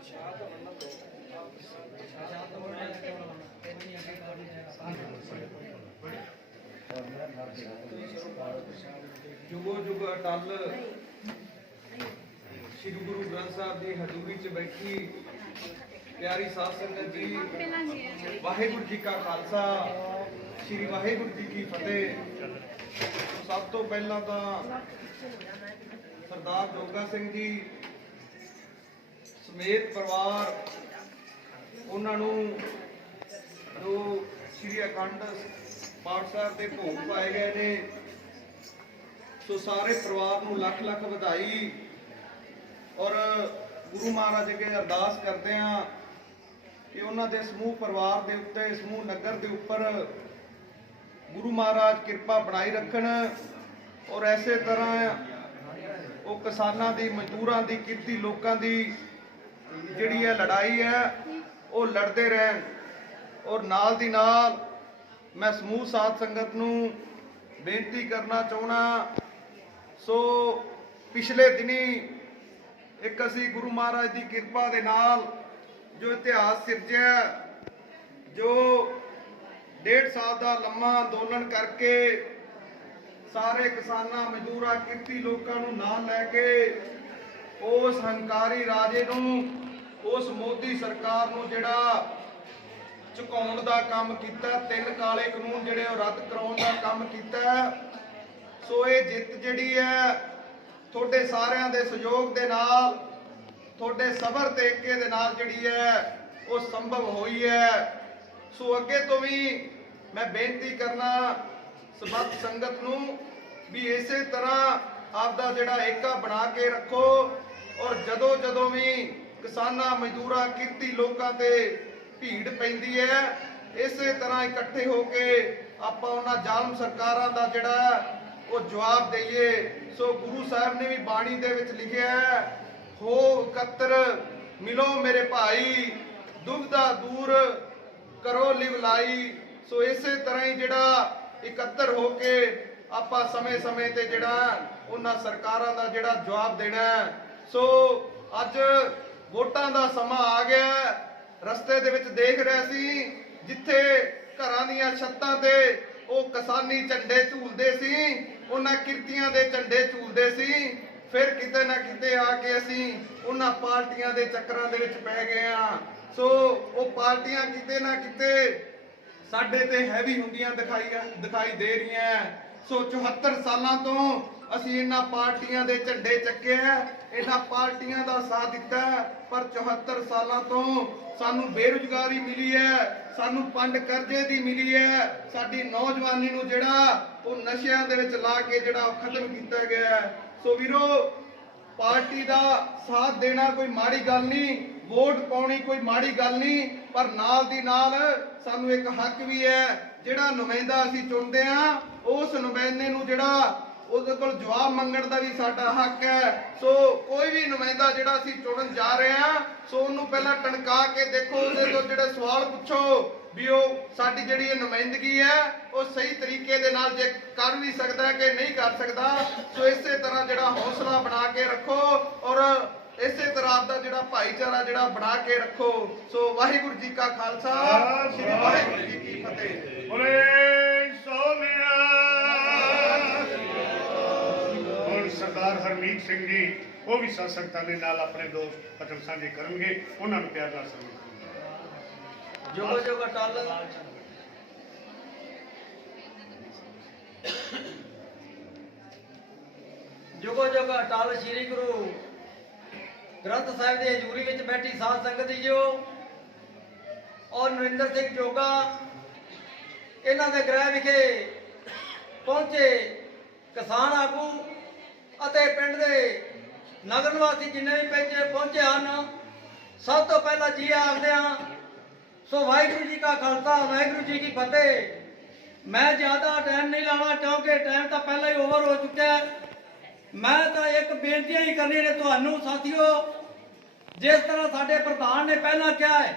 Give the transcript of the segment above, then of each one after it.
जुगो जुग अटल श्री गुरु ग्रंथ साहब जी हजूरी च बैठी प्यारी साध संगत जी, वाहिगुरू जी का खालसा श्री वाहिगुरू जी की फतेह। सब तो पहला तो सरदार जोगा सिंह जी समेत परिवार उन्होंने जो श्री अखंड पाठ साहब के भोग पाए गए ने, तो सारे परिवार को लख लख बधाई और गुरु महाराज अगे अरदास करते हैं कि उन्होंने समूह परिवार के उत्ते समूह नगर के उपर गुरु महाराज कृपा बनाई रखन और ऐसे तरह वो किसानों की मजदूरों की किरती लोगों की जिहड़ी है लड़ाई है वो लड़ते रहन। और नाल दी नाल मैं समूह साध संगत नूं बेनती करना चाहना, सो पिछले दिनी एक असी गुरु महाराज की कृपा दे नाल जो इतिहास सिरजिया, जो 1.5 साल का लम्मा अंदोलन करके सारे किसानां मजदूरां किरती लोगों को नाल लैके उस हंकारी राजे नूं, उस मोदी सरकार नूं जिहड़ा झुकाउण दा काम कीता, 3 काले कानून जिहड़े रद्द कराउण दा काम कीता। सो ये जित जिहड़ी है थोड़े सारिਆਂ ਦੇ सहयोग ਦੇ ਨਾਲ, थोड़े सबर ते एके दे नाल जिहड़ी है वो संभव हुई है। सो अगे तो भी मैं बेनती करना समस्त संगत नूं भी इसे तरह आपदा जिहड़ा एका बना के रखो और जदों जदों भी किसानां मजदूरां किरती लोकां ते भीड़ पैंदी है इसे तरह इकट्ठे होके आपां उन्हां जालम सरकारां दा जिहड़ा वो जवाब दईए। सो गुरु साहब ने भी बाणी दे विच लिखिया है, हो इकत्र मिलो मेरे भाई, दुविधा दूर करो लिवलाई। सो इसे तरह ही जिहड़ा इकत्र होके आपां समय समय ते जिहड़ा उन्हां सरकारां दा जिहड़ा जवाब देना। सो अज वोटां दा समा आ गया, रस्ते दे विच देख रहे सी जिथे घरां दीयां छत्तां ते ਉਹ किसानी झंडे झूलते सी, उन्हां किरतियां दे झंडे झूलते सी, फिर किते ना किते आके असीं उन्हां पार्टियां दे चक्करां दे विच पै गए हां। सो वो पार्टियां किते ना किते साडे ते हैवी हुंदियां दिखाई दे रही। सो 74 सालां तो असीं इन्हां पार्टियां दे झंडे चक्के है, इन्हां पार्टियां दा साथ दिता, पर 74 सालां तो सानू बेरोजगारी मिली है, सानू पंड करजे दी मिली है, साडी नौजवानी नू जिहड़ा वो नशियां दे विच ला के जिहड़ा खत्म किया गया है। सो वीरो पार्टी दा साथ देना कोई माड़ी गल नहीं, वोट पाउणी कोई माड़ी गल नहीं, पर नाल दी नाल सानू एक हक भी है, जिहड़ा नुमाइंदा असीं चुनदे हां उस नुमाइंदे नू जिहड़ा ਉਹਦੇ ਕੋਲ ਜਵਾਬ ਮੰਗਣ ਦਾ ਵੀ ਸਾਡਾ ਹੱਕ ਹੈ। ਸੋ ਕੋਈ ਵੀ ਨੁਮਾਇੰਦਾ ਜਿਹੜਾ ਅਸੀਂ ਚੁਣਨ ਜਾ ਰਹੇ ਹਾਂ, ਸੋ ਉਹਨੂੰ ਪਹਿਲਾਂ ਟਣਕਾ ਕੇ ਦੇਖੋ, ਉਹਦੇ ਤੋਂ ਜਿਹੜੇ ਸਵਾਲ ਪੁੱਛੋ ਵੀ ਉਹ ਸਾਡੀ ਜਿਹੜੀ ਇਹ ਨੁਮਾਇੰਦਗੀ ਹੈ ਉਹ ਸਹੀ ਤਰੀਕੇ ਦੇ ਨਾਲ ਜੇ ਕਰ ਵੀ ਸਕਦਾ ਹੈ ਕਿ ਨਹੀਂ ਕਰ ਸਕਦਾ। ਸੋ ਇਸੇ ਤਰ੍ਹਾਂ ਜਿਹੜਾ ਹੌਸਲਾ ਬਣਾ ਕੇ ਰੱਖੋ ਔਰ ਇਸੇ ਤਰ੍ਹਾਂ ਦਾ ਜਿਹੜਾ ਭਾਈਚਾਰਾ ਜਿਹੜਾ ਬਣਾ ਕੇ ਰੱਖੋ। ਸੋ ਵਾਹਿਗੁਰੂ ਜੀ ਕਾ ਖਾਲਸਾ, ਸ੍ਰੀ ਵਾਹਿਗੁਰੂ ਜੀ ਕੀ ਫਤਿਹ। ਬੋਲੇ ਸੋਨਿਆ। सरदार हरमीत सिंह जी वो भी साथ संगतां दे नाल अपने दो वचन साझे करनगे, उन्हां नूं प्यार नाल सम्मान। जुगो जुग अटल जुगो जुग अटल श्री गुरु ग्रंथ साहिब की हजूरी में बैठी साध संगत जी और नरेंद्र सिंह जोगा इन्हां दे गृह विखे पहुंचे किसान आगू ਅਤੇ ਪਿੰਡ ਦੇ ਨਗਰ ਨਿਵਾਸੀ ਜਿੰਨੇ ਵੀ ਪਹੁੰਚੇ ਹਨ, ਸਭ ਤੋਂ ਪਹਿਲਾਂ ਜੀ ਆਖਦੇ ਹਾਂ। ਸੋ ਵਾਹਿਗੁਰੂ ਜੀ ਕਾ ਖਾਲਸਾ, ਵਾਹਿਗੁਰੂ ਜੀ ਕੀ ਫਤਿਹ। ਮੈਂ ਜ਼ਿਆਦਾ ਟਾਈਮ ਨਹੀਂ ਲਾਉਣਾ ਕਿਉਂਕਿ ਟਾਈਮ ਤਾਂ ਪਹਿਲਾਂ ਹੀ ਓਵਰ ਹੋ ਚੁੱਕਿਆ। ਮੈਂ ਤਾਂ ਇੱਕ ਬੇਨਤੀਆਂ ਹੀ ਕਰਨੀਆਂ ਨੇ ਤੁਹਾਨੂੰ ਸਾਥੀਓ, ਜਿਸ ਤਰ੍ਹਾਂ ਸਾਡੇ ਪ੍ਰਧਾਨ ਨੇ ਪਹਿਲਾਂ ਕਿਹਾ ਹੈ,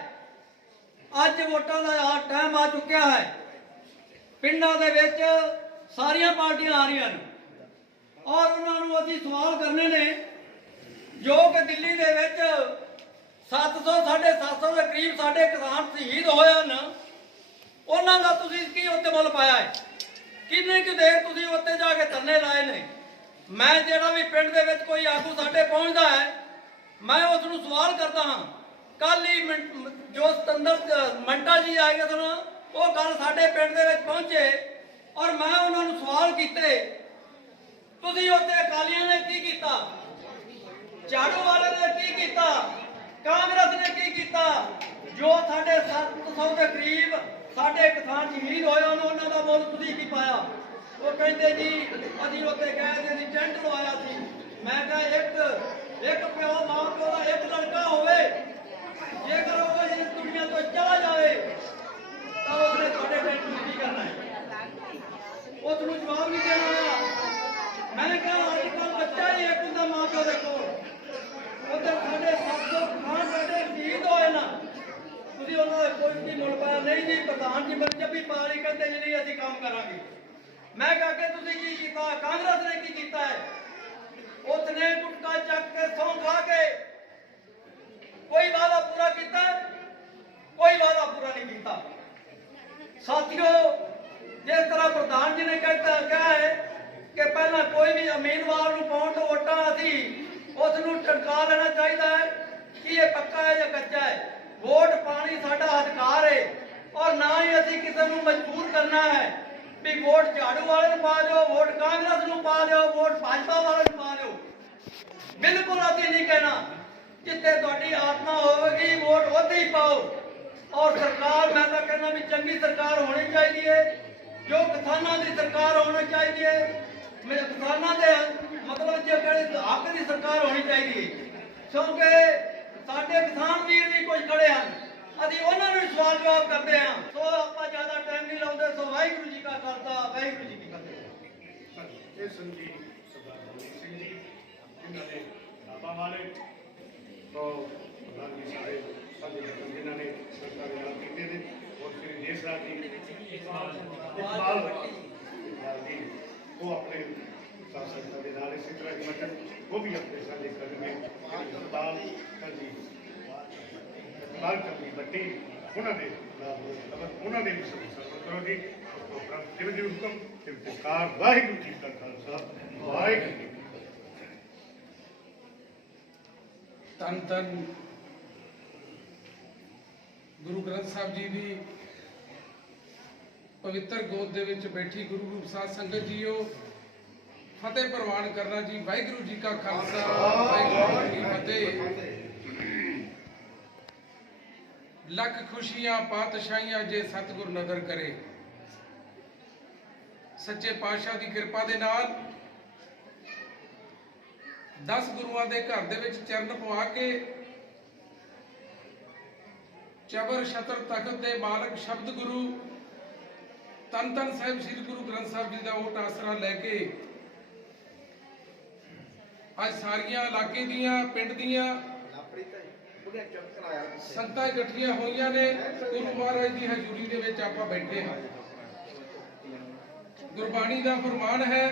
ਅੱਜ ਵੋਟਾਂ ਦਾ ਟਾਈਮ ਆ ਚੁੱਕਿਆ ਹੈ। ਪਿੰਡਾਂ ਦੇ ਵਿੱਚ ਸਾਰੀਆਂ ਪਾਰਟੀਆਂ ਆ ਰਹੀਆਂ ਨੇ और उन्होंने अभी सवाल करने ने जो कि दिल्ली दे विच 700 750 ਦੇ ਕਰੀਬ ਸਾਡੇ ਕਿਸਾਨ ਸ਼ਹੀਦ ਹੋਏ ਹਨ। ਉਹਨਾਂ ਦਾ ਤੁਸੀਂ ਕੀ ਉੱਤੇ ਮੁੱਲ ਪਾਇਆ ਹੈ? ਕਿੰਨੀ ਕੁ ਦੇਰ ਤੁਸੀਂ ਉੱਤੇ ਜਾ ਕੇ ਧਰਨੇ ਲਾਏ ਨੇ? ਮੈਂ ਜਿਹੜਾ ਵੀ ਪਿੰਡ ਦੇ ਵਿੱਚ ਕੋਈ ਆਗੂ ਸਾਡੇ ਪਹੁੰਚਦਾ ਹੈ, ਮੈਂ ਉਸ ਨੂੰ ਸਵਾਲ ਕਰਦਾ ਹਾਂ। ਕੱਲ ਹੀ ਜੋ ਸਤੰਦਰ ਮੰਟਾ ਜੀ ਆਏ ਸਨ, ਉਹ ਕੱਲ ਸਾਡੇ ਪਿੰਡ ਦੇ ਵਿੱਚ ਪਹੁੰਚੇ ਔਰ ਮੈਂ ਉਹਨਾਂ ਨੂੰ ਸਵਾਲ ਕੀਤੇ, ਤੁਸੀਂ ਉੱਤੇ ਅਕਾਲੀਆਂ ਨੇ ਕੀ ਕੀਤਾ, ਝਾੜੂ ਵਾਲੇ ਨੇ ਕੀ ਕੀਤਾ, ਕਾਂਗਰਸ ਨੇ ਕੀ ਕੀਤਾ? ਜੋ ਸਾਡੇ 700 ਦੇ ਕਰੀਬ ਸਾਡੇ ਕਿਸਾਨ ਸ਼ਹੀਦ ਹੋਏ ਉਹਨਾਂ ਦਾ ਮੁੱਲ ਤੁਸੀਂ ਕੀ ਪਾਇਆ? ਉਹ ਕਹਿੰਦੇ ਜੀ ਅਸੀਂ ਉੱਤੇ ਗਏ ਤੇ ਅਸੀਂ ਟੈਂਟ ਲਵਾਇਆ ਸੀ। ਮੈਂ ਕਿਹਾ ਇੱਕ ਪਿਓ ਮਾਂ ਪਿਓ ਦਾ ਇੱਕ ਲੜਕਾ ਹੋਵੇ, ਜੇਕਰ ਉਹ ਇਸ ਦੁਨੀਆ ਤੋਂ ਚਲਾ ਜਾਵੇ ਤਾਂ ਉਸਨੇ ਤੁਹਾਡੇ ਟੈਂਟ ਨੂੰ ਕੀ ਕਰਨਾ ਹੈ? ਉਸ ਨੂੰ ਜਵਾਬ ਨਹੀਂ ਦੇਣਾ ਆਇਆ। ਮੈਂ ਕਿਹਾ ਅੱਜ ਕੱਲ੍ਹ ਬੱਚਾ ਹੀ ਇੱਕ ਹੁੰਦਾ ਮਾਂ ਪਿਓ ਦੇ ਕੋਲ। ਉਧਰ ਸਾਡੇ 700 ਕਿਸਾਨ ਸਾਡੇ ਸ਼ਹੀਦ ਹੋਏ ਨਾ, ਤੁਸੀਂ ਉਹਨਾਂ ਦਾ ਕੋਈ ਨਹੀਂ ਮੁੱਲ ਪਾਇਆ। ਨਹੀਂ ਜੀ ਪ੍ਰਧਾਨ ਜੀ ਮਰਜ਼ੀ ਪਾਲੀ ਕਹਿੰਦੇ ਜੀ ਨਹੀਂ ਅਸੀਂ ਕੰਮ ਕਰਾਂਗੇ। ਮੈਂ ਕਿਹਾ ਕਿ ਤੁਸੀਂ ਕੀ ਕੀਤਾ? ਕਾਂਗਰਸ ਨੇ ਕੀ ਕੀਤਾ ਹੈ? ਉਸਨੇ ਗੁਟਕਾ ਚੱਕ ਕੇ ਸੌਂ ਖਾ ਕੇ ਕੋਈ ਵਾਅਦਾ ਪੂਰਾ ਕੀਤਾ? ਕੋਈ ਵਾਅਦਾ ਪੂਰਾ ਨਹੀਂ ਕੀਤਾ। ਸਾਥੀਓ, ਜਿਸ ਤਰ੍ਹਾਂ ਪ੍ਰਧਾਨ ਜੀ ਨੇ ਕਿਹਾ ਹੈ ਕਿ ਪਹਿਲਾਂ ਕੋਈ ਵੀ ਉਮੀਦਵਾਰ ਨੂੰ ਪਾਉਣ ਤੋਂ ਵੋਟਾਂ ਅਸੀਂ ਉਸ ਨੂੰ ਟਰਕਾ ਲੈਣਾ ਚਾਹੀਦਾ ਹੈ ਕਿ ਇਹ ਪੱਕਾ ਹੈ ਜਾਂ ਕੱਚਾ ਹੈ। ਵੋਟ ਪਾਣੀ ਸਾਡਾ ਅਧਿਕਾਰ ਹੈ ਔਰ ਨਾ ਹੀ ਅਸੀਂ ਕਿਸੇ ਨੂੰ ਮਜਬੂਰ ਕਰਨਾ ਹੈ ਵੀ ਵੋਟ ਝਾੜੂ ਵਾਲੇ ਨੂੰ ਪਾ ਦਿਓ, ਵੋਟ ਕਾਂਗਰਸ ਨੂੰ ਪਾ ਦਿਓ, ਵੋਟ ਭਾਜਪਾ ਵਾਲੇ ਨੂੰ ਪਾ ਦਿਓ। ਬਿਲਕੁਲ ਅਸੀਂ ਨਹੀਂ ਕਹਿਣਾ। ਜਿੱਥੇ ਤੁਹਾਡੀ ਆਤਮਾ ਹੋਵੇਗੀ ਵੋਟ ਉੱਥੇ ਹੀ ਪਾਓ। ਔਰ ਸਰਕਾਰ, ਮੈਂ ਤਾਂ ਕਹਿੰਦਾ ਵੀ ਚੰਗੀ ਸਰਕਾਰ ਹੋਣੀ ਚਾਹੀਦੀ ਹੈ, ਜੋ ਕਿਸਾਨਾਂ ਦੀ ਸਰਕਾਰ ਹੋਣੀ ਚਾਹੀਦੀ ਹੈ। ਮੇਰੇ ਕਿਸਾਨਾਂ ਦੇ ਮਤਲਬ ਜਿਹੜੇ ਹੱਕ ਦੀ ਸਰਕਾਰ ਹੋਣੀ ਚਾਹੀਦੀ ਹੈ, ਕਿਉਂਕਿ ਸਾਡੇ ਕਿਸਾਨ ਵੀਰ ਵੀ ਕੁਝ ਖੜੇ ਹਨ, ਅਸੀਂ ਉਹਨਾਂ ਨੂੰ ਸਵਾਲ ਜਵਾਬ ਕਰਦੇ ਹਾਂ। ਸੋ ਆਪਾਂ ਜ਼ਿਆਦਾ ਟਾਈਮ ਨਹੀਂ ਲਾਉਂਦੇ। ਸੋ ਵਾਹਿਗੁਰੂ ਜੀ ਕਾ ਖਾਲਸਾ, ਵਾਹਿਗੁਰੂ ਜੀ ਕੀ ਫਤਿਹ। ਇਹ ਸੰਜੀ ਸਰਦਾਰ ਹਰਮੀਤ ਸਿੰਘ ਜੀ, ਇਹਨਾਂ ਦੇ ਨਾਭਾ ਵਾਲੇ ਤੋਂ ਪ੍ਰਧਾਨ ਜੀ ਸਾਹਿਬ ਸਾਡੇ ਜਿਨ੍ਹਾਂ ਨੇ ਸਰਕਾਰ ਦੇ ਨਾਲ ਕੀਤੇ ਨੇ, ਔਰ ਸ੍ਰੀ ਦੇਸ਼ ਰਾਜ ਜੀ ਇਕਬਾਲ ਜੀ, ਉਹ ਆਪਣੇ ਸਾਥ ਸੰਗਤਾਂ ਦੇ ਨਾਲ ਇਸੇ ਤਰ੍ਹਾਂ ਮਤਲਬ ਉਹ ਵੀ ਆਪਣੇ ਸਾਂਝੇ ਕਰਨਗੇ। ਇਕਬਾਲ ਜੀ ਇਕਬਾਲ ਚੰਦੀ ਬੱਟੀ, ਉਹਨਾਂ ਦੇ ਨਾਲ ਉਹਨਾਂ ਦੇ ਵੀ ਸਰਵ ਕਰੋ ਜੀ। ਪ੍ਰੋਗਰਾਮ ਜਿਵੇਂ ਜਿਵੇਂ ਹੁਕਮ ਤੇ ਕਾਰ। ਵਾਹਿਗੁਰੂ ਜੀ ਕਾ ਖਾਲਸਾ, ਵਾਹਿਗੁਰੂ ਜੀ ਕੀ ਫਤਿਹ। ਧੰਨ ਧੰਨ ਗੁਰੂ ਗ੍ਰੰਥ ਸਾਹਿਬ ਜੀ ਦੀ ਪਵਿੱਤਰ ਗੋਦ ਦੇ ਵਿੱਚ ਬੈਠੀ ਗੁਰੂ ਰੂਪ ਸਾਧ ਸੰਗਤ ਜੀਓ, ਫਤਿਹ ਪ੍ਰਵਾਨ ਕਰਨਾ ਜੀ। ਵਾਹਿਗੁਰੂ ਜੀ ਕਾ ਖਾਲਸਾ, ਵਾਹਿਗੁਰੂ ਜੀ ਕੀ ਫਤਿਹ। ਲੱਖ ਖੁਸ਼ੀਆਂ ਪਾਤਸ਼ਾਹੀਆਂ ਜੇ ਸਤਿਗੁਰ ਨਦਰ ਕਰੇ। ਸੱਚੇ ਪਾਤਸ਼ਾਹ ਦੀ ਕਿਰਪਾ ਦੇ ਨਾਲ 10 ਗੁਰੂਆਂ ਦੇ ਘਰ ਦੇ ਵਿੱਚ ਚਰਨ ਪਵਾ ਕੇ ਚਬਰ ਛਤਰ ਤਖਤ ਦੇ ਮਾਲਕ ਸ਼ਬਦ ਗੁਰੂ ਧੰਨ ਧੰਨ ਸਾਹਿਬ ਸ੍ਰੀ ਗੁਰੂ ਗ੍ਰੰਥ ਸਾਹਿਬ ਜੀ ਦਾ ਓਟ ਆਸਰਾ ਲੈ ਕੇ ਅੱਜ ਸਾਰੀਆਂ ਇਲਾਕੇ ਦੀਆਂ ਪਿੰਡ ਦੀਆਂ ਸੰਗਤਾਂ ਇਕੱਠੀਆਂ ਹੋਈਆਂ ਨੇ। ਗੁਰੂ ਮਹਾਰਾਜ ਦੀ ਹਜ਼ੂਰੀ ਦੇ ਵਿੱਚ ਆਪਾਂ ਬੈਠੇ ਹਾਂ। ਗੁਰਬਾਣੀ ਦਾ ਫਰਮਾਨ ਹੈ,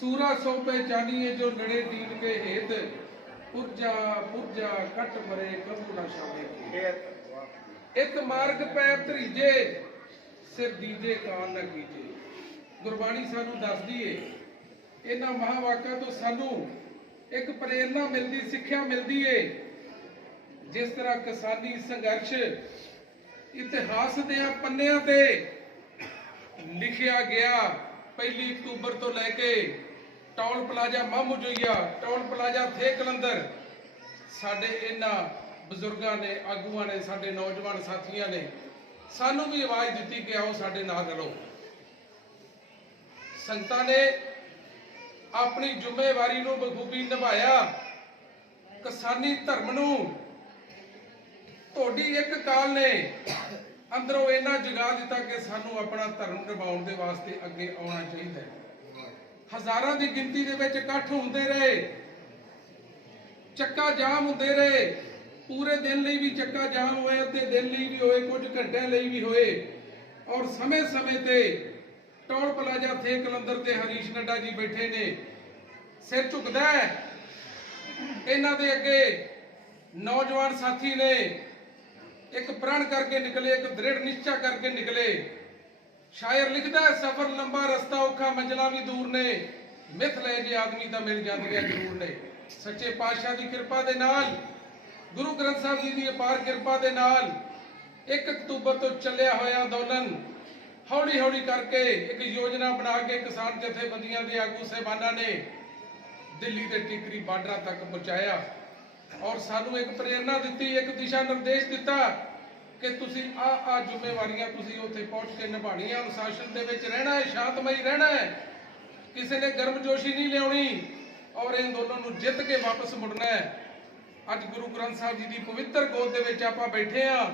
ਸੂਰਾ ਸੋ ਪਹਿਚਾਨੀਏ ਜੋ ਲੜੇ ਦੀਨ ਕੇ ਹੇਤ, ਪੁਰਜਾ ਪੁਰਜਾ ਕੱਟ ਮਰੇ ਕਬੂ ਨਾ ਸ਼ਾਮੇ। ਇੱਕ ਮਾਰਗ ਪੈਰ ਧਰੀਜੇ, ਸਿਰ ਦੀਜੇ ਕਾਨ ਨਾ ਕੀਜੇ। ਗੁਰਬਾਣੀ ਸਾਨੂੰ ਦੱਸਦੀ ਏ, ਇਹਨਾਂ ਮਹਾਵਾਕਾਂ ਤੋਂ ਸਾਨੂੰ ਇੱਕ ਪ੍ਰੇਰਨਾ ਮਿਲਦੀ, ਸਿੱਖਿਆ ਮਿਲਦੀ ਏ। ਜਿਸ ਤਰ੍ਹਾਂ ਕਿਸਾਨੀ ਸੰਘਰਸ਼ ਇਤਿਹਾਸ ਦੇ ਪੰਨਿਆਂ ਤੇ ਲਿਖਿਆ ਗਿਆ, 1 ਅਕਤੂਬਰ ਤੋਂ ਲੈ ਕੇ ਟੋਲ ਪਲਾਜ਼ਾ ਮਾਮੂਜੋਈਆ, ਟੋਲ ਪਲਾਜ਼ਾ ਥੇ ਕਲੰਦਰ, ਸਾਡੇ ਇਹਨਾਂ ਬਜ਼ੁਰਗਾਂ ਨੇ, ਆਗੂਆਂ ਨੇ, ਸਾਡੇ ਨੌਜਵਾਨ ਸਾਥੀਆਂ ਨੇ ਸਾਨੂੰ ਵੀ ਆਵਾਜ਼ ਦਿੱਤੀ ਕਿ ਆਓ ਸਾਡੇ ਨਾਲ ਰਲੋ। ਸੰਗਤਾਂ ਨੇ ਆਪਣੀ ਜ਼ਿੰਮੇਵਾਰੀ ਨੂੰ ਬਖੂਬੀ ਨਿਭਾਇਆ। ਕਿਸਾਨੀ ਧਰਮ ਨੂੰ ਤੁਹਾਡੀ ਇੱਕ ਕਾਲ ਨੇ ਅੰਦਰੋਂ ਇੰਨਾ ਜਗਾ ਦਿੱਤਾ ਕਿ ਸਾਨੂੰ ਆਪਣਾ ਧਰਮ ਨਿਭਾਉਣ ਦੇ ਵਾਸਤੇ ਅੱਗੇ ਆਉਣਾ ਚਾਹੀਦਾ ਹੈ। ਹਜ਼ਾਰਾਂ ਦੀ ਗਿਣਤੀ ਦੇ ਵਿੱਚ ਇਕੱਠ ਹੁੰਦੇ ਰਹੇ, ਚੱਕਾ ਜਾਮ ਹੁੰਦੇ ਰਹੇ, ਪੂਰੇ ਦਿਨ ਲਈ ਵੀ ਚੱਕਾ ਜਾਮ ਹੋਏ, ਅੱਧੇ ਦਿਨ ਲਈ ਵੀ ਹੋਏ, ਕੁਝ ਘੰਟਿਆਂ ਲਈ ਵੀ ਹੋਏ। ਔਰ ਸਮੇਂ-ਸਮੇਂ ਤੇ ਟੋਲ ਪਲਾਜ਼ਾ ਥੇ ਕਲੰਦਰ ਤੇ ਹਰੀਸ਼ ਨੱਡਾ ਜੀ ਬੈਠੇ ਨੇ, ਸਿਰ ਝੁਕਦਾ ਹੈ ਇਹਨਾਂ ਦੇ ਅੱਗੇ नौजवान साथी ने एक प्रण करके निकले, एक दृढ़ निश्चय करके निकले। शायर लिखता है, सफर लंबा रस्ता औखा मंजिला भी दूर ने, मिथ ले जे आदमी ਤਾਂ ਮਿਲ ਜਾਂਦੀਆਂ ਜ਼ਰੂਰ ਨੇ। ਸੱਚੇ ਪਾਤਸ਼ਾਹ ਦੀ ਕਿਰਪਾ ਦੇ ਨਾਲ, ਗੁਰੂ ਗ੍ਰੰਥ ਸਾਹਿਬ ਜੀ ਦੀ ਅਪਾਰ ਕਿਰਪਾ ਦੇ ਨਾਲ 1 ਅਕਤੂਬਰ ਤੋਂ ਚੱਲਿਆ ਹੋਇਆ ਅੰਦੋਲਨ ਹੌਲੀ ਹੌਲੀ ਕਰਕੇ ਇੱਕ ਯੋਜਨਾ ਬਣਾ ਕੇ ਕਿਸਾਨ ਜਥੇਬੰਦੀਆਂ ਦੇ ਆਗੂ ਸਹਿਬਾਨਾਂ ਨੇ ਦਿੱਲੀ ਦੇ ਟਿਕਰੀ ਬਾਰਡਰਾਂ ਤੱਕ ਪਹੁੰਚਾਇਆ ਔਰ ਸਾਨੂੰ ਇੱਕ ਪ੍ਰੇਰਣਾ ਦਿੱਤੀ, ਇੱਕ ਦਿਸ਼ਾ ਨਿਰਦੇਸ਼ ਦਿੱਤਾ ਕਿ ਤੁਸੀਂ ਆ ਜ਼ਿੰਮੇਵਾਰੀਆਂ ਤੁਸੀਂ ਉੱਥੇ ਪਹੁੰਚ ਕੇ ਨਿਭਾਉਣੀਆਂ। ਅਨੁਸ਼ਾਸਨ ਦੇ ਵਿੱਚ ਰਹਿਣਾ ਹੈ, ਸ਼ਾਂਤਮਈ ਰਹਿਣਾ ਹੈ, ਕਿਸੇ ਨੇ ਗਰਮਜੋਸ਼ੀ ਨਹੀਂ ਲਿਆਉਣੀ ਔਰ ਇਹ ਅੰਦੋਲਨ ਨੂੰ ਜਿੱਤ ਕੇ ਵਾਪਸ ਮੁੜਨਾ ਹੈ। ਅੱਜ ਗੁਰੂ ਗ੍ਰੰਥ ਸਾਹਿਬ ਜੀ ਦੀ ਪਵਿੱਤਰ ਗੋਦ ਦੇ ਵਿੱਚ ਆਪਾਂ ਬੈਠੇ ਆ,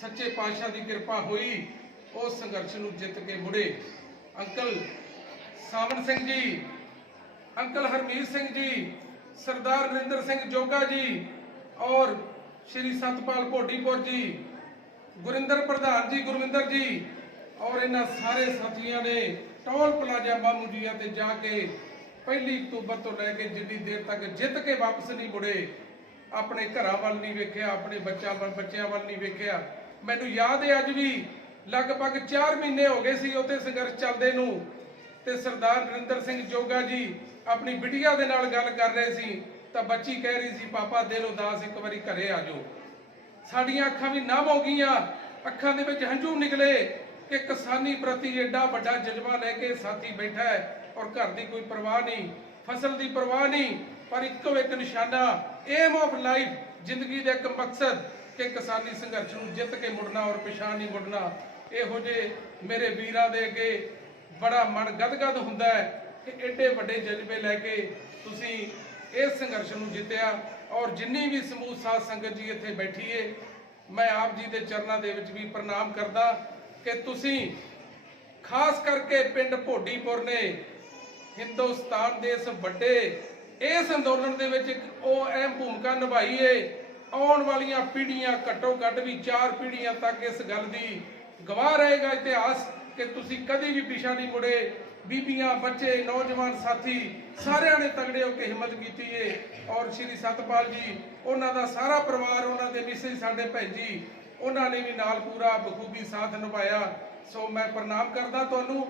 ਸੱਚੇ ਪਾਤਸ਼ਾਹ ਦੀ ਕਿਰਪਾ ਹੋਈ, ਉਸ ਸੰਘਰਸ਼ ਨੂੰ ਜਿੱਤ ਕੇ ਮੁੜੇ। ਅੰਕਲ ਸਾਵਨ ਸਿੰਘ ਜੀ, ਅੰਕਲ ਹਰਮੀਤ ਸਿੰਘ ਜੀ, ਸਰਦਾਰ ਨਰਿੰਦਰ ਸਿੰਘ ਜੋਗਾ ਜੀ ਔਰ ਸ਼੍ਰੀ ਸਤਪਾਲ ਭੋਡੀਪੁਰ ਜੀ, ਗੁਰਿੰਦਰ ਪ੍ਰਧਾਨ ਜੀ, ਗੁਰਵਿੰਦਰ ਜੀ ਔਰ ਇਹਨਾਂ ਸਾਰੇ ਸਾਥੀਆਂ ਨੇ ਟੋਲ ਪਲਾਜ਼ਾ ਮਾਮੂਜੀਆ ਤੇ ਜਾ ਕੇ 1 ਅਕਤੂਬਰ ਤੋਂ ਲੈ ਕੇ ਜਿੰਨੀ ਦੇਰ ਤੱਕ ਜਿੱਤ ਕੇ ਵਾਪਸ ਨਹੀਂ ਮੁੜੇ, ਆਪਣੇ ਘਰਾਂ ਵੱਲ ਨਹੀਂ ਵੇਖਿਆ, ਆਪਣੇ ਬੱਚਿਆਂ ਵੱਲ ਨਹੀਂ ਵੇਖਿਆ। ਮੈਨੂੰ ਯਾਦ ਹੈ ਅੱਜ ਵੀ ਲਗਭਗ 4 ਮਹੀਨੇ ਹੋ ਗਏ ਸੀ ਉੱਥੇ ਸੰਘਰਸ਼ ਚੱਲਦੇ ਨੂੰ ਤੇ ਸਰਦਾਰ ਨਰਿੰਦਰ ਸਿੰਘ ਜੋਗਾ ਜੀ ਆਪਣੀ ਬਿਟੀਆ ਦੇ ਨਾਲ ਗੱਲ ਕਰ ਰਹੇ ਸੀ ਤਾਂ ਬੱਚੀ ਕਹਿ ਰਹੀ ਸੀ, ਪਾਪਾ ਦਿਲ ਉਦਾਸ, ਇੱਕ ਵਾਰੀ ਘਰੇ ਆ ਜਾਓ। ਸਾਡੀਆਂ ਅੱਖਾਂ ਵੀ ਨਮ ਹੋ ਗਈਆਂ, ਅੱਖਾਂ ਦੇ ਵਿੱਚ ਹੰਝੂ ਨਿਕਲੇ ਕਿ ਕਿਸਾਨੀ ਪ੍ਰਤੀ ਏਡਾ ਵੱਡਾ ਜਜ਼ਬਾ ਲੈ ਕੇ ਸਾਥੀ ਬੈਠਾ ਹੈ ਔਰ ਘਰ ਦੀ ਕੋਈ ਪਰਵਾਹ ਨਹੀਂ, ਫਸਲ ਦੀ ਪਰਵਾਹ ਨਹੀਂ, ਪਰ ਇੱਕੋ ਇੱਕ ਨਿਸ਼ਾਨਾ, ਏਮ ਆਫ ਲਾਈਫ, ਜ਼ਿੰਦਗੀ ਦਾ ਇੱਕ ਮਕਸਦ ਕਿ ਕਿਸਾਨੀ ਸੰਘਰਸ਼ ਨੂੰ ਜਿੱਤ ਕੇ ਮੁੜਨਾ ਔਰ ਪਿਛਾਂਹ ਨਹੀਂ ਮੁੜਨਾ। ਇਹੋ ਜਿਹੇ ਮੇਰੇ ਵੀਰਾਂ ਦੇ ਅੱਗੇ ਬੜਾ ਮਨ ਗਦਗਦ ਹੁੰਦਾ ਹੈ ਕਿ ਏਡੇ ਵੱਡੇ ਜਜ਼ਬੇ ਲੈ ਕੇ ਤੁਸੀਂ ਇਸ ਸੰਘਰਸ਼ ਨੂੰ ਜਿੱਤਿਆ ਔਰ ਜਿੰਨੀ ਵੀ ਸਮੂਹ ਸਾਧ ਸੰਗਤ ਜੀ ਇੱਥੇ ਬੈਠੀ ਏ, ਮੈਂ ਆਪ ਜੀ ਦੇ ਚਰਨਾਂ ਦੇ ਵਿੱਚ ਵੀ ਪ੍ਰਣਾਮ ਕਰਦਾ ਕਿ ਤੁਸੀਂ ਖਾਸ ਕਰਕੇ ਪਿੰਡ ਭੋਡੀਪੁਰ ਨੇ ਹਿੰਦੁਸਤਾਨ ਦੇ ਇਸ ਵੱਡੇ ਇਸ ਅੰਦੋਲਨ ਦੇ ਵਿੱਚ ਇੱਕ ਉਹ ਅਹਿਮ ਭੂਮਿਕਾ ਨਿਭਾਈ ਏ। ਆਉਣ ਵਾਲੀਆਂ ਪੀੜ੍ਹੀਆਂ ਘੱਟੋ ਘੱਟ ਵੀ 4 ਪੀੜ੍ਹੀਆਂ ਤੱਕ ਇਸ ਗੱਲ ਦੀ ਗਵਾਹ ਰਹੇਗਾ ਇਤਿਹਾਸ ਕਿ ਤੁਸੀਂ ਕਦੀ ਵੀ ਪਿਛਾ ਨਹੀਂ ਮੁੜੇ। ਬੀਬੀਆਂ, ਬੱਚੇ, ਨੌਜਵਾਨ ਸਾਥੀ ਸਾਰਿਆਂ ਨੇ ਤਗੜੇ ਹੋ ਕੇ ਹਿੰਮਤ ਕੀਤੀ ਏ ਔਰ ਸ਼੍ਰੀ ਸਤਪਾਲ ਜੀ, ਉਹਨਾਂ ਦਾ ਸਾਰਾ ਪਰਿਵਾਰ, ਉਹਨਾਂ ਦੇ ਮਿਸਿਸ ਸਾਡੇ ਭੈਣ ਜੀ, ਉਹਨਾਂ ਨੇ ਵੀ ਨਾਲ ਪੂਰਾ ਬਖੂਬੀ ਸਾਥ ਨਿਭਾਇਆ। ਸੋ ਮੈਂ ਪ੍ਰਣਾਮ ਕਰਦਾ ਤੁਹਾਨੂੰ।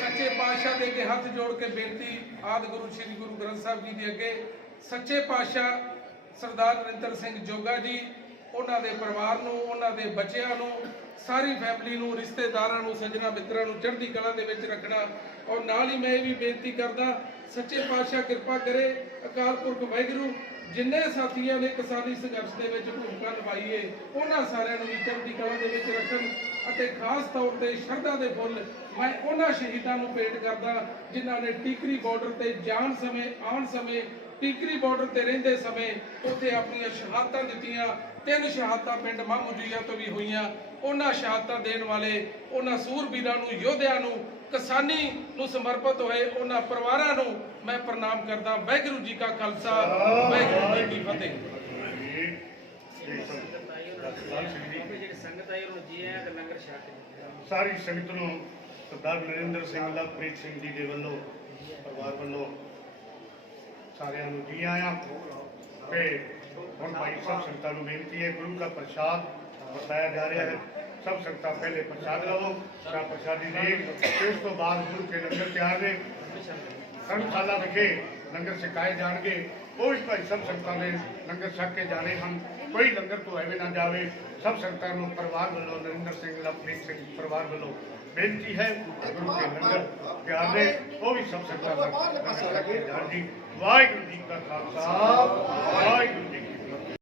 ਸੱਚੇ ਪਾਤਸ਼ਾਹ ਦੇ ਅੱਗੇ ਹੱਥ ਜੋੜ ਕੇ ਬੇਨਤੀ, ਆਦਿ ਗੁਰੂ ਸ਼੍ਰੀ ਗੁਰੂ ਗ੍ਰੰਥ ਸਾਹਿਬ ਜੀ ਦੇ ਅੱਗੇ, ਸੱਚੇ ਪਾਤਸ਼ਾਹ ਸਰਦਾਰ ਨਰਿੰਦਰ ਸਿੰਘ ਜੋਗਾ ਜੀ, ਉਹਨਾਂ ਦੇ ਪਰਿਵਾਰ ਨੂੰ, ਉਹਨਾਂ ਦੇ ਬੱਚਿਆਂ ਨੂੰ, ਸਾਰੀ ਫੈਮਿਲੀ ਨੂੰ, ਰਿਸ਼ਤੇਦਾਰਾਂ ਨੂੰ, ਸੱਜਣਾ ਮਿੱਤਰਾਂ ਨੂੰ ਚੜ੍ਹਦੀ ਕਲਾ ਦੇ ਵਿੱਚ ਰੱਖਣਾ। ਔਰ ਨਾਲ ਹੀ ਮੈਂ ਇਹ ਵੀ ਬੇਨਤੀ ਕਰਦਾ, ਸੱਚੇ ਪਾਤਸ਼ਾਹ ਕਿਰਪਾ ਕਰੇ, ਅਕਾਲ ਪੁਰਖ ਵਾਹਿਗੁਰੂ ਜਿੰਨੇ ਸਾਥੀਆਂ ਨੇ ਕਿਸਾਨੀ ਸੰਘਰਸ਼ ਦੇ ਵਿੱਚ ਭੂਮਿਕਾ ਨਿਭਾਈ ਏ, ਉਹਨਾਂ ਸਾਰਿਆਂ ਨੂੰ ਵੀ ਚੜ੍ਹਦੀ ਕਲਾ ਦੇ ਵਿੱਚ ਰੱਖਣ ਅਤੇ ਖਾਸ ਤੌਰ ਤੇ ਸ਼ਰਧਾ ਦੇ ਫੁੱਲ ਮੈਂ ਉਹਨਾਂ ਸ਼ਹੀਦਾਂ ਨੂੰ ਭੇਟ ਕਰਦਾ ਜਿਨ੍ਹਾਂ ਨੇ ਟਿਕਰੀ ਬਾਰਡਰ ਤੇ ਜਾਣ ਸਮੇਂ, ਆਉਣ ਸਮੇਂ, ਟਿਕਰੀ ਬਾਰਡਰ ਤੇ ਰਹਿੰਦੇ ਸਮੇਂ ਉੱਥੇ ਆਪਣੀਆਂ ਸ਼ਹਾਦਤਾਂ ਦਿੱਤੀਆਂ। 3 ਸ਼ਹਾਦਤਾਂ ਪਿੰਡ ਮਾਮੂਜੀਆ ਤੋਂ ਵੀ ਹੋਈਆਂ। ਉਹਨਾਂ ਸ਼ਹਾਦਤਾਂ ਦੇਣ ਵਾਲੇ ਉਹਨਾਂ ਸੂਰਬੀਰਾਂ ਨੂੰ, ਯੋਧਿਆਂ ਨੂੰ, ਕਿਸਾਨੀ ਨੂੰ ਸਮਰਪਿਤ ਹੋਏ ਉਹਨਾਂ ਪਰਿਵਾਰਾਂ ਨੂੰ ਮੈਂ ਪ੍ਰਣਾਮ ਕਰਦਾ। ਵਾਹਿਗੁਰੂ ਜੀ ਕਾ ਖਾਲਸਾ, ਵਾਹਿਗੁਰੂ ਜੀ ਕੀ ਫਤਿਹ। ਸਾਰੀ ਸੰਗਤ ਨੂੰ ਸਰਦਾਰ ਨਰਿੰਦਰ ਸਿੰਘ, ਲਵਪ੍ਰੀਤ ਸਿੰਘ ਜੀ ਦੇ ਵੱਲੋਂ, ਪਰਿਵਾਰ ਵੱਲੋਂ ਸਾਰਿਆਂ ਨੂੰ ਜੀ ਆਇਆਂ। ਤੇ ਹੁਣ ਭਾਈ ਸਭ ਸੰਗਤਾਂ ਨੂੰ ਬੇਨਤੀ ਹੈ, ਗੁਰੂ ਦਾ ਪ੍ਰਸ਼ਾਦ ਵਰਤਾਇਆ ਜਾ ਰਿਹਾ ਹੈ। ਸਭ ਸੰਗਤਾਂ ਪਹਿਲੇ ਪ੍ਰਸ਼ਾਦ ਲਵੋ, ਤਾਂ ਪ੍ਰਸ਼ਾਦੀ ਦੇ ਇਸ ਤੋਂ ਬਾਅਦ ਗੁਰੂ ਕੇ ਲੰਗਰ ਤਿਆਰ ਨੇ, ਧਰਮਸ਼ਾਲਾ ਵਿਖੇ ਲੰਗਰ ਛਕਾਏ ਜਾਣਗੇ। ਉਹ ਵੀ ਭਾਈ ਸਭ ਸੰਗਤਾਂ ਨੇ ਲੰਗਰ ਛਕ ਕੇ ਜਾਣੇ ਹਨ, ਕੋਈ ਲੰਗਰ ਤੋਂ ਐਵੇਂ ਨਾ ਜਾਵੇ। ਸਭ ਸੰਗਤਾਂ ਨੂੰ ਪਰਿਵਾਰ ਵੱਲੋਂ, ਨਰਿੰਦਰ ਸਿੰਘ, ਲਵਪ੍ਰੀਤ ਸਿੰਘ ਪਰਿਵਾਰ ਵੱਲੋਂ ਬੇਨਤੀ ਹੈ, ਗੁਰੂ ਕੇ ਲੰਗਰ ਤਿਆਰ ਨੇ, ਉਹ ਵੀ ਸਭ ਸੰਗਤਾਂ ਲੰਗਰ ਛਕ ਕੇ ਜਾਣ ਜੀ। ਵਾਹਿਗੁਰੂ ਜੀ ਕਾ ਖਾਲਸਾ, ਵਾਹਿਗੁਰੂ ਜੀ